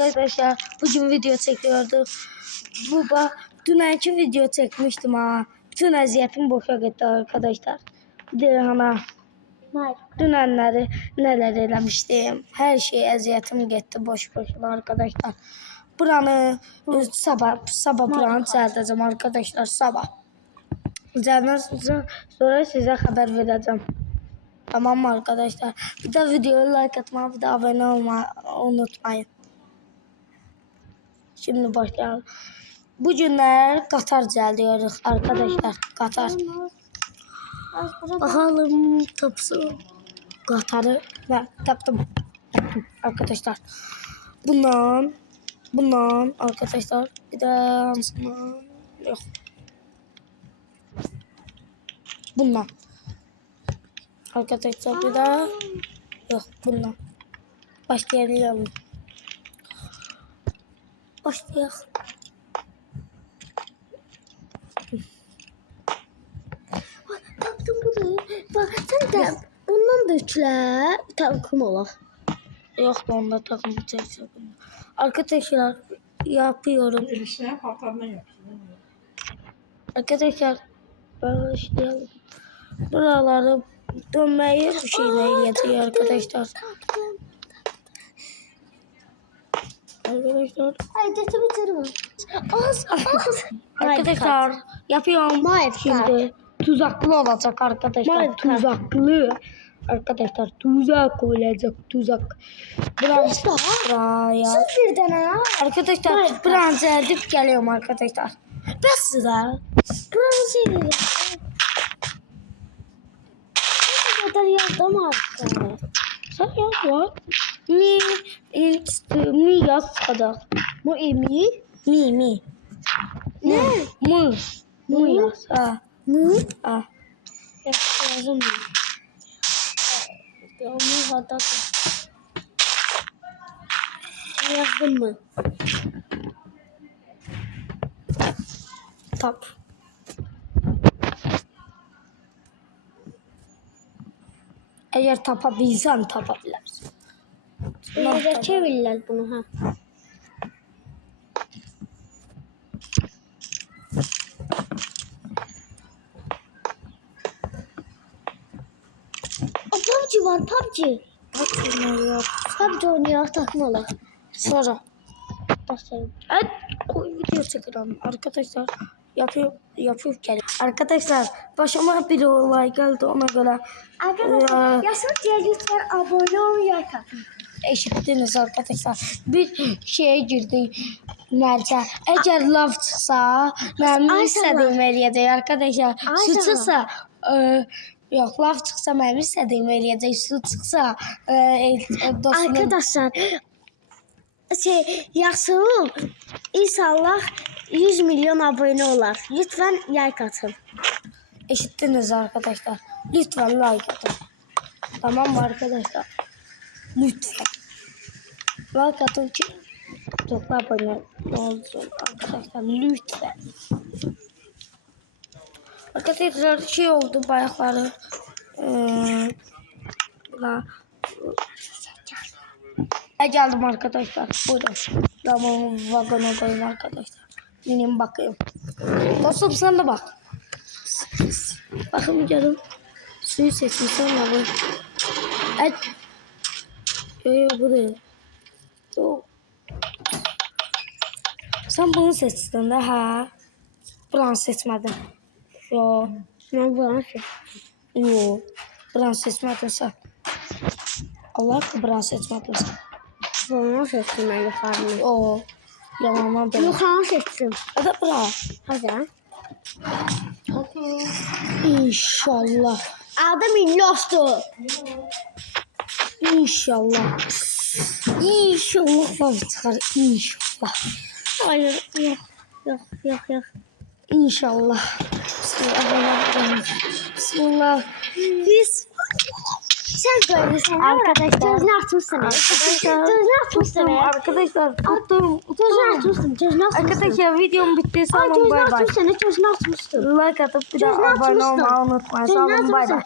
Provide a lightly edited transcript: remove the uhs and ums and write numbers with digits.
Arkadaşlar bugün video çekiyordum. Dünenki video çekmiştim ha. Bütün əziyyətim boşa gitti arkadaşlar. Dirhana. Dünenleri neler eləmiştim. Her şey əziyyətim gitti boş boşuna arkadaşlar. Buranı sabah buranı düzelteceğim arkadaşlar sabah. Düzeltmezsem sonra size haber vereceğim. Tamam mı arkadaşlar? Bir de videoyu like atmayı, bir de abone olmayı unutmayın. Şimdi başlayalım. Bu günler Katar düzeltiyoruz arkadaşlar. Katar. Bakalım tapısı. Katar'ı ve yaptım arkadaşlar. Bundan arkadaşlar. Bir de yok. Bundan. Arkadaşlar bir daha yok bundan. Başlayalım. Başlayalım. Tapdım bunu. Bak sen de ondan da üçle takım ola. Yok da onda takım çekeceğim. Arkadaşlar yapıyorum. Arkadaşlar başlayalım. Buraları dönmeyi bir şeyle yetiyor arkadaşlar. Arkadaşlar. Haydi bitirim. Az. Arkadaşlar yapıyorum. Şimdi tuzaklı olacak arkadaşlar. Tuzaklı. Arkadaşlar tuzak olacak tuzak. Biraz buraya. Siz bir tane ha. Arkadaşlar biraz edip geliyorum arkadaşlar. Ben size. Buranın şeyleri. Ne kadar yazdım artık. Sen yaz var. Mi yaz kadar. Bu emi. Mi. Ne? Mu yaz. Ha. Mı? Ha. Yazım mı? Ya mı hatta. Yazdım mı? Tap. Eğer tapabilsem tapabilirsin. Böyle çevirirler bunu ha. PUBG var PUBG. PUBG oynuyor takmalı. Sonra. Başlayalım. Evet. Video çekelim arkadaşlar. Yapıyor geliyor. Arkadaşlar başıma bir olay geldi ona göre. Arkadaşlar yaşam lütfen abone olmayı takın. Eşittiniz arkadaşlar. Bir şeye girdi. Nerede? Eğer laf çıksa benim istediğim eləyəcək arkadaşlar. Su çıksa yok laf çıksa benim istediğim eləyəcək. Su çıksa arkadaşlar Yasım inşallah 100 milyon abone olar. Lütfen like atın. Eşittiniz arkadaşlar. Lütfen like atın. Tamam mı arkadaşlar? Lütfen. Like atın ki çok abone olsun arkadaşlar. Lütfen. Arkadaşlar şey oldu bayakları. Geldim arkadaşlar. Buyurun. Tamam vagona koyun arkadaşlar. Benim bakayım. Dostum sen de bak. Bakın canım. Suyu seçmişsin ama bu. Evet. Yok bu değil. Yok. Sen bunu seçtin de ha. Buranı seçmedin. Yok. Ben buranı seçtim. Yok. Buranı seçmedin sen. Allah ki buranı seçmedin sen. Buranı seçtim ben yukarını. O yalandan böyle. Yukarını seçtim. Hadi bura. Hadi. İnşallah. Adam illostu. İnşallah. İnşallah var çıkar. İnşallah. Hayır yok. İnşallah. Bismillahirrahmanirrahim. Bismillah. Sen böylesin arkadaşlar. Gözünü açmışsın. Gözünü açmışsın. Arkadaşlar tuttum. Gözünü açmışsın. Arkadaşlar videom bitti. Sağ olun. Gözünü Bay bay. açmışsın. Gözünü açmışsın. Like atıp bir de abone olmayı unutmayın. Sağ olun. Bay bay.